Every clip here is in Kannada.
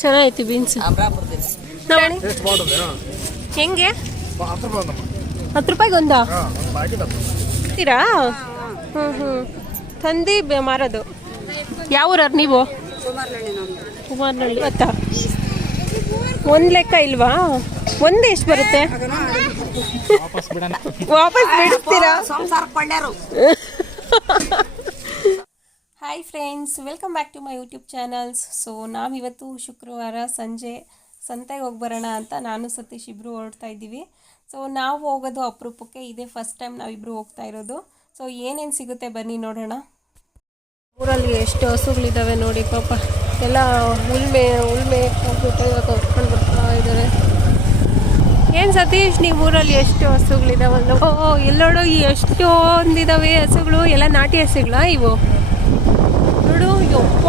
ಚೆನ್ನಾಗೈತಿ ಬೀನ್ಸ್. ಹೆಂಗೆ? 10 ರೂಪಾಯಿಗೆ ಒಂದಾ? ತೀರಾ? ತಂದು ಮಾರೋದು. ಯಾವ ಊರವ್ರು ನೀವು? ಕುಮಾರನಹಳ್ಳಿ. ಗೊತ್ತಾ? ಒಂದು ಲೆಕ್ಕ ಇಲ್ವಾ? ಒಂದು ಎಷ್ಟು ಬರುತ್ತೆ? ವಾಪಸ್ ಬಿಡ್ತೀರಾ? Hi friends, welcome back to my YouTube channels. So ನಾವಿವತ್ತು ಶುಕ್ರವಾರ ಸಂಜೆ ಸಂತೆಗೆ ಹೋಗಿ ಬರೋಣ ಅಂತ ನಾನು ಸತೀಶ್ ಇಬ್ಬರು ಹೊರಡ್ತಾ ಇದ್ದೀವಿ. ಸೊ ನಾವು ಹೋಗೋದು ಅಪರೂಪಕ್ಕೆ, ಇದೇ ಫಸ್ಟ್ ಟೈಮ್ ನಾವಿಬ್ಬರು ಹೋಗ್ತಾ ಇರೋದು. ಸೊ ಏನೇನು ಸಿಗುತ್ತೆ ಬನ್ನಿ ನೋಡೋಣ. ಊರಲ್ಲಿ ಎಷ್ಟು ಹಸುಗಳಿದ್ದಾವೆ ನೋಡಿ, ಪಾಪ ಎಲ್ಲ ಉಳ್ಮೆ ಕರ್ಕೊಂಡು ಬರ್ತಾ ಇದ್ದಾರೆ. ಏನು ಸತೀಶ್, ನೀವು ಊರಲ್ಲಿ ಎಷ್ಟು ಹಸುಗಳಿದಾವಲ್ಲ? ಎಲ್ಲೋಡು ಎಷ್ಟೊಂದಿದ್ದಾವೆ ಹಸುಗಳು. ಎಲ್ಲ ನಾಟಿ ಹಸುಗಳಾ ಇವು? ನೋಡು, ಯಪ್ಪ,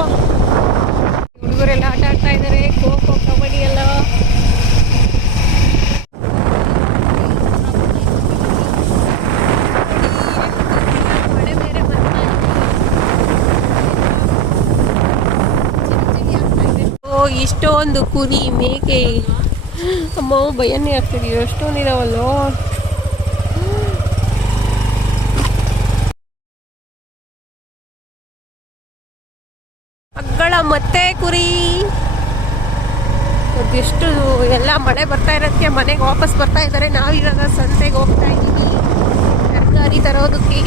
ಹುಡುಗರೆಲ್ಲ ಆಟ ಆಡ್ತಾ ಇದ್ದಾರೆ, ಖೋ ಖೋ, ಕಬಡ್ಡಿ ಎಲ್ಲ. ಮಳೆ ಬೇರೆ ಇಷ್ಟೊಂದು ಕುರಿ ಮೇಕೆ, ಅಮ್ಮ ಭಯನೇ ಆಗ್ತದೆ, ಎಷ್ಟೊಂದಿದಾವಲ್ಲೋ. ಮಕ್ಕಳ ಮತ್ತೆ ಕುರಿ ಅದೆಷ್ಟು ಎಲ್ಲ ಮಳೆ ಬರ್ತಾ ಇರೋದಕ್ಕೆ ಮನೆಗೆ ವಾಪಸ್ ಬರ್ತಾ ಇದ್ದಾರೆ. ನಾವಿವಾಗ ಸಂತೆಗೆ ಹೋಗ್ತಾ ಇದ್ದೀವಿ ತರಕಾರಿ ತರೋದಕ್ಕೆ.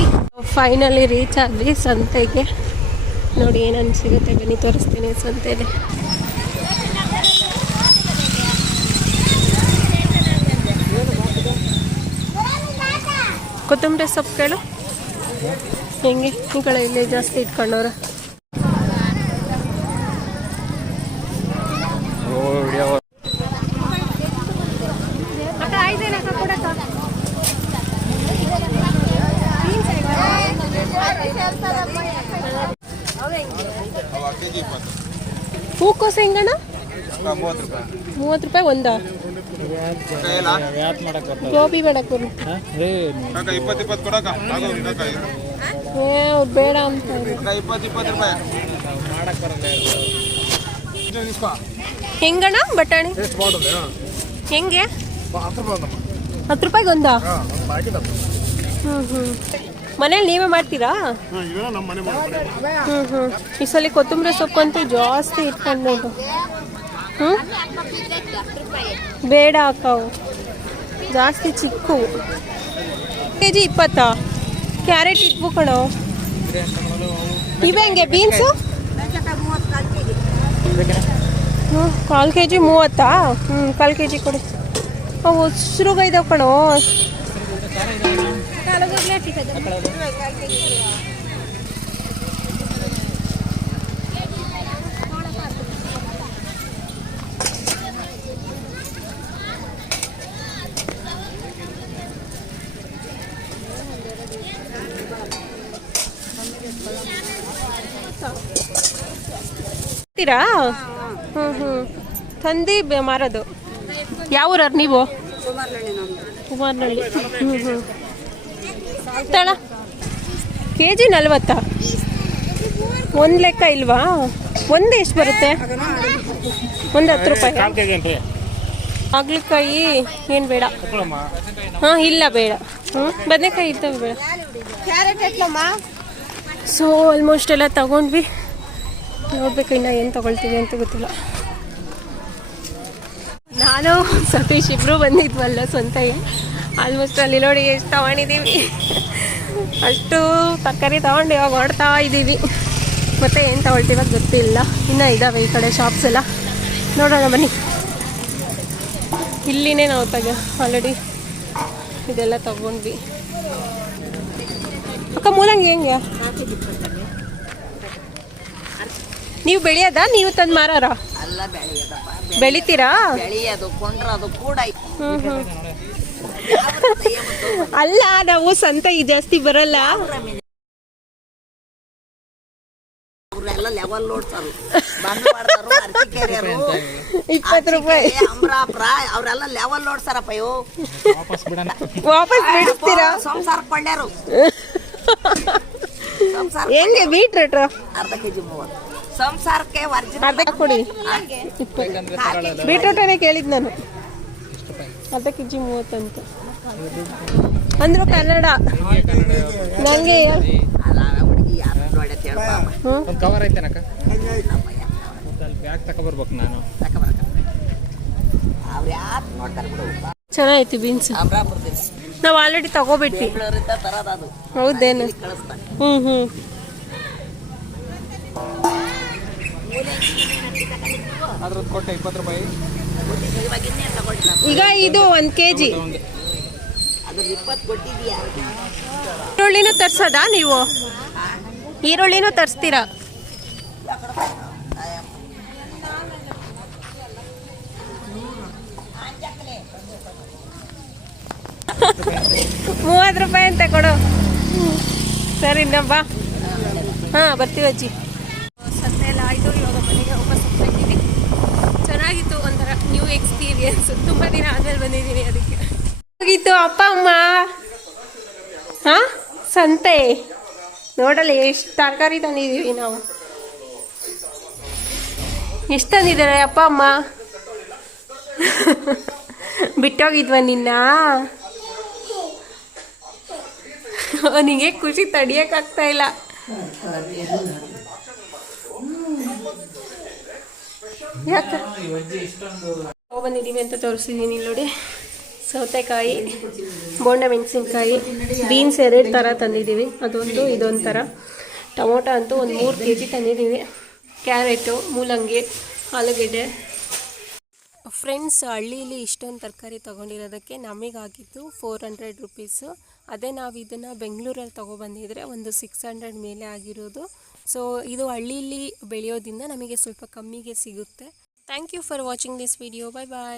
ಫೈನಲಿ ರೀಚ್ ಆದ್ವಿ ಸಂತೆಗೆ. ನೋಡಿ ಏನನ್ನು ಸಿಗುತ್ತೆ ಬನ್ನಿ ತೋರಿಸ್ತೀನಿ. ಸಂತೆಯಲ್ಲಿ ಕೊತ್ತಂಬರಿ ಸೊಪ್ಪು ಕೇಳು ಹೆಂಗೆ, ಈ ಕಡೆ ಇಲ್ಲೇ ಜಾಸ್ತಿ ಇಟ್ಕೊಂಡವ್ರ. ಹೂಕೋಸು ಹೆಂಗಣ್ಣ? 30 ರೂಪಾಯಿ ಒಂದಾ? ಗೋಬಿ ಮಾಡಕ್ ಬೇಡ ಅಂತ ಹೆಂಗಣ್ಣ? ಬಟಾಣಿ ಹೆಂಗೆ? 10 ರೂಪಾಯಿಗೆ ಒಂದಾ? ಮನೇಲಿ ನೀವೇ ಮಾಡ್ತೀರಾ? ಈ ಸಲ ಕೊತ್ತಂಬರಿ ಸೊಪ್ಪು ಅಂತೂ ಜಾಸ್ತಿ ಇಟ್ಕೊಂಡು. ಬೇಡ ಅಕ್ಕವು ಜಾಸ್ತಿ ಚಿಕ್ಕು. ಕೆಜಿ 20. ಕ್ಯಾರೆಟ್ ಇಟ್ಬು ಕಣೋ. ಇವೆ ಹೆಂಗೆ ಬೀನ್ಸು? 1/4 kg 30. 1/4 kg ಕೊಡಿ. ಅವು ಉಸ್ರುಗ ಇದಾವೆ ಕಣೋ. ತಂದು ಮಾರೋದು. ಯಾವ ಊರವ್ರು ನೀವು? ಕುಮಾರನಹಳ್ಳಿ. ತಳ ಕೆಜಿ 40. ಒಂದು ಲೆಕ್ಕ ಇಲ್ವಾ? ಒಂದು ಎಷ್ಟು ಬರುತ್ತೆ? ಒಂದು 10 ರೂಪಾಯಿ. ಹಾಗಲಕಾಯಿ ಏನು ಬೇಡ? ಇಲ್ಲ ಬೇಡ. ಬದನೆಕಾಯಿ ಇರ್ತವೆ ಬೇಡ. ಸೊ ಆಲ್ಮೋಸ್ಟ್ ಎಲ್ಲ ತಗೊಂಡ್ವಿ. ನೋಡ್ಬೇಕು ಇನ್ನು ಏನು ತಗೊಳ್ತೀವಿ ಅಂತ ಗೊತ್ತಿಲ್ಲ. ನಾನು ಸತೀಶ್ ಇಬ್ಬರು ಬಂದಿದ್ವಲ್ಲ ಸಂತೆಗೆ. ಆಲ್ಮೋಸ್ಟ್ ಅಲ್ಲಿ ನೋಡಿ ಎಷ್ಟು ತಗೊಂಡಿದ್ದೀವಿ. ಅಷ್ಟು ತರಕಾರಿ ತಗೊಂಡು ಇವಾಗ ಹೊಡ್ತಾ ಇದ್ದೀವಿ. ಮತ್ತೆ ಏನು ತಗೊಳ್ತೀವಿ ಗೊತ್ತಿಲ್ಲ. ಇನ್ನೂ ಇದ್ದಾವೆ ಈ ಕಡೆ ಶಾಪ್ಸ್ ಎಲ್ಲ, ನೋಡೋಣ ಬನ್ನಿ. ಇಲ್ಲಿನೇ ನಾವು ಆಲ್ರೆಡಿ ಇದೆಲ್ಲ ತಗೊಂಡ್ವಿ. ಅಕ್ಕ ಮೂಲಂಗಿ ಹೆಂಗೆ? ನೀವು ಬೆಳೆಯೋದಾ? ನೀವು ತಂದು ಮಾರಾರ? ಬೆಳಿತೀರಾ? ಅಲ್ಲ, ನಾವು ಸಂತೆ ಜಾಸ್ತಿ ಬರಲ್ಲ. 20 ರೂಪಾಯಿ ಅವರೆಲ್ಲ ಲೆವೆಲ್ ನೋಡ್ಸಾರಪ್ಪ. ಇವು ವಾಪಸ್ ಬಿಡಿಸ್ತೀರಾ? ಸಂಸಾರ ಕೊಂಡ್ಯಾರು. ಹೆಂಗೆ ಬೀಟ್ರೇಟ್? ಅರ್ಧ kg 30. ಸಂಸಾರಕ್ಕೆ ಅರ್ಧ ಕೊಡಿ. ಬೀಟ್ರೂಟೇ ಕೇಳಿದ್ ನಾನು. ಅರ್ಧ ಕೆಜಿ 30 ಅಂತ ಅಂದ್ರು ಕನ್ನಡ. ನಂಗೆ ಹುಡುಗಿ ಯಾರು ನೋಡತ್ ಹೇಳಪ್ಪ. ಒಂದು ಕವರ್ ಐತೆನಕ್ಕ, ಬ್ಯಾಗ್ ತಗೊಬರ್ಬೇಕು ನಾನು. ಅವ್ರು ಯಾರು ನೋಡ್ತಾರೆ ಬಿಡು. ಚೆನ್ನಾಗೈತಿ ಬೀನ್ಸ್. ಅಮರಾಪುರದಿಂದ ನಾವು ಆಲ್ರೆಡಿ ತಗೋಬಿಟ್ವಿ. ಬೆಂಗಳೂರಿಂದ ತರೋದು ಅದು. ಹೌದೇನು? ಕಳಿಸ್ತಾರೆ. ಹ್ಞೂ ಅದ್ರದ್ದು ಕೊಟ್ಟೆ 20 ರೂಪಾಯಿ. ಇವಾಗ ಇನ್ನೇನು ತಗೊಳ್ಳಿ ನಾನು. ಈಗ ಇದು 1 kg. ಅದ್ರದ್ದು 20 ಕೊಟ್ಟಿದ್ಯಾ? ಈರುಳ್ಳಿನೂ ತರ್ಸೋದಾ ನೀವು? ಈರುಳ್ಳಿನೂ ತರಿಸ್ತೀರಾ? ₹30 ಅಂತ ಕೊಡು. ಸರಿ ಬಾ. ಹಾಂ ಬರ್ತೀವಿ ಅಜ್ಜಿ. ಸಂತೆ ಎಲ್ಲ ಆಯಿತು, ಇವಾಗ ಮನೆಗೆ ವಾಪಸ್ ಹೋಗ್ತಾ ಇದ್ದೀವಿ. ಚೆನ್ನಾಗಿತ್ತು, ಒಂಥರ ನ್ಯೂ ಎಕ್ಸ್ಪೀರಿಯನ್ಸ್. ತುಂಬ ದಿನ ಆದಮೇಲೆ ಬಂದಿದ್ದೀನಿ ಅದಕ್ಕೆ. ಹೋಗಿತ್ತು ಅಪ್ಪ ಅಮ್ಮ. ಹಾಂ ಸಂತೆ ನೋಡಲ್ಲ ಎಷ್ಟು ತರಕಾರಿ ತಂದಿದ್ದೀವಿ ನಾವು. ಎಷ್ಟು ತಂದಿದ್ದಾರೆ ಅಪ್ಪ ಅಮ್ಮ? ಬಿಟ್ಟೋಗಿದ್ವ ನಿನ್ನ? ಅವನಿಗೆ ಖುಷಿ ತಡಿಯೋಕ್ಕಾಗ್ತಾ ಇಲ್ಲ. ಯಾಕೆ ಬಂದಿದ್ದೀವಿ ಅಂತ ತೋರಿಸಿದ್ದೀನಿ ನೋಡಿ. ಸೌತೆಕಾಯಿ, ಬೋಂಡ ಮೆಣಸಿನ್ಕಾಯಿ, ಬೀನ್ಸ್ 2 ಥರ ತಂದಿದ್ದೀವಿ. ಅದೊಂದು ಇದೊಂದು ಥರ. ಟೊಮೊಟೊ ಅಂತೂ ಒಂದು 3 kg ತಂದಿದ್ದೀವಿ. ಕ್ಯಾರೆಟು, ಮೂಲಂಗಿ, ಆಲೂಗೆಡ್ಡೆ. ಫ್ರೆಂಡ್ಸ್, ಹಳ್ಳಿಯಲ್ಲಿ ಇಷ್ಟೊಂದು ತರಕಾರಿ ತೊಗೊಂಡಿರೋದಕ್ಕೆ ನಮಗಾಗಿದ್ದು 400 ರುಪೀಸು. ಅದೇ ನಾವು ಇದನ್ನು ಬೆಂಗಳೂರಲ್ಲಿ ತೊಗೊಬಂದಿದ್ರೆ ಒಂದು 600 ಮೇಲೆ ಆಗಿರೋದು. ಸೊ ಇದು ಹಳ್ಳಿಲಿ ಬೆಳೆಯೋದ್ರಿಂದ ನಮಗೆ ಸ್ವಲ್ಪ ಕಮ್ಮಿಗೆ ಸಿಗುತ್ತೆ. Thank you for watching this video. Bye bye.